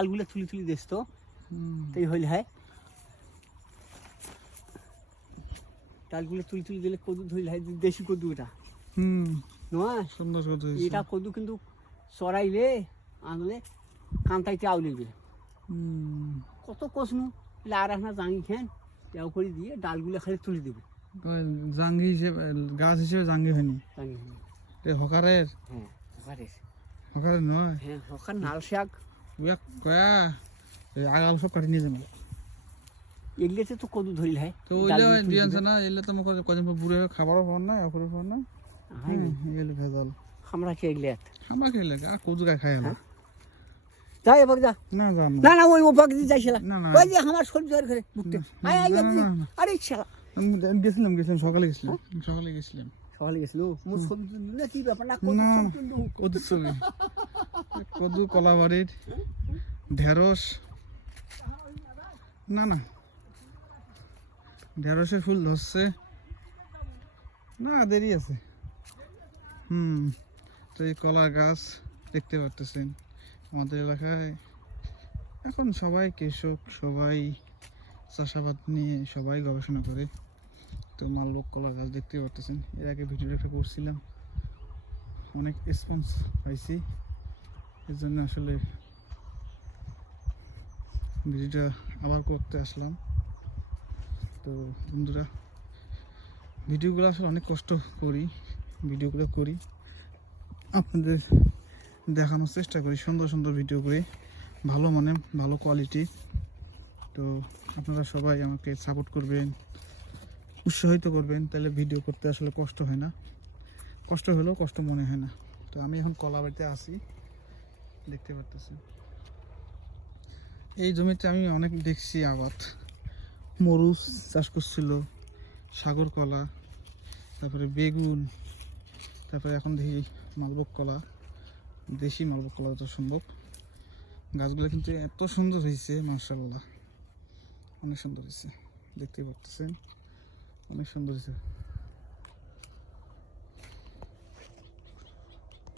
ডালগুলো তুলি তুলি দিস তো তাই হইলে হয় ডালগুলো তুলি তুলি দিলে কদু ধইলে হয় দেশি কদু এটা নয় সুন্দর কদু এটা কদু কিন্তু চড়াইলে আনলে কান্তাইতে আউলিবে কত কষনু আর একটা জাঙ্গি খেন তেও করে দিয়ে ডালগুলো খালি তুলে দেবো জাঙ্গি হিসেবে গাছ হিসেবে জাঙ্গি হয়নি জাঙ্গি হয়নি হকারের হ্যাঁ হকারের হকারের নয় হ্যাঁ হকার নাল শাক কয়া আগাল সব কাটি নিয়ে যাবো এগুলোতে তো কদু ধরিল হয় তো ওইলে দিয়েছে না এলে তো মুখে কদিন পর বুড়ে খাবারও পাওয়ার না অপরে পাওয়ার না এগুলো ভেজাল আমরা খেয়ে গেলে আমরা খেলে আর কদু গায়ে খাই না যাই এবার যা না যাম না না ওই ওপাক দিয়ে যাইছিলাম না না ওই যে আমার সবজি আর করে বুকতে আরে শালা গেছিলাম সকালে গেছিলাম সকালে গেছিল মোর সবজি না কি ব্যাপার না কদু ছবি কদু কলাবাড়ির ঢেঁড়স না না ঢেঁড়সের ফুল ধরছে না দেরি আছে তো এই কলা গাছ দেখতে পারতেছেন আমাদের এলাকায় এখন সবাই কৃষক সবাই চাষাবাদ নিয়ে সবাই গবেষণা করে তো মালভোগ কলা গাছ দেখতে পারতেছেন এর আগে ভিডিও একটা করছিলাম অনেক রেসপন্স পাইছি এর জন্য আসলে ভিডিওটা আবার করতে আসলাম তো বন্ধুরা ভিডিওগুলো আসলে অনেক কষ্ট করি ভিডিওগুলো করি আপনাদের দেখানোর চেষ্টা করি সুন্দর সুন্দর ভিডিও করে ভালো মানে ভালো কোয়ালিটি তো আপনারা সবাই আমাকে সাপোর্ট করবেন উৎসাহিত করবেন তাহলে ভিডিও করতে আসলে কষ্ট হয় না কষ্ট হলেও কষ্ট মনে হয় না তো আমি এখন কলাবাড়িতে আসি দেখতে পারতেছি এই জমিতে আমি অনেক দেখছি আবাদ মরুচ চাষ করছিল সাগর কলা তারপরে বেগুন তারপরে এখন দেখি মালভোগ কলা দেশি মালভোগ কলা যত সম্ভব গাছগুলো কিন্তু এত সুন্দর হয়েছে মাশাআল্লাহ অনেক সুন্দর হয়েছে দেখতে পাচ্ছেন অনেক সুন্দর হয়েছে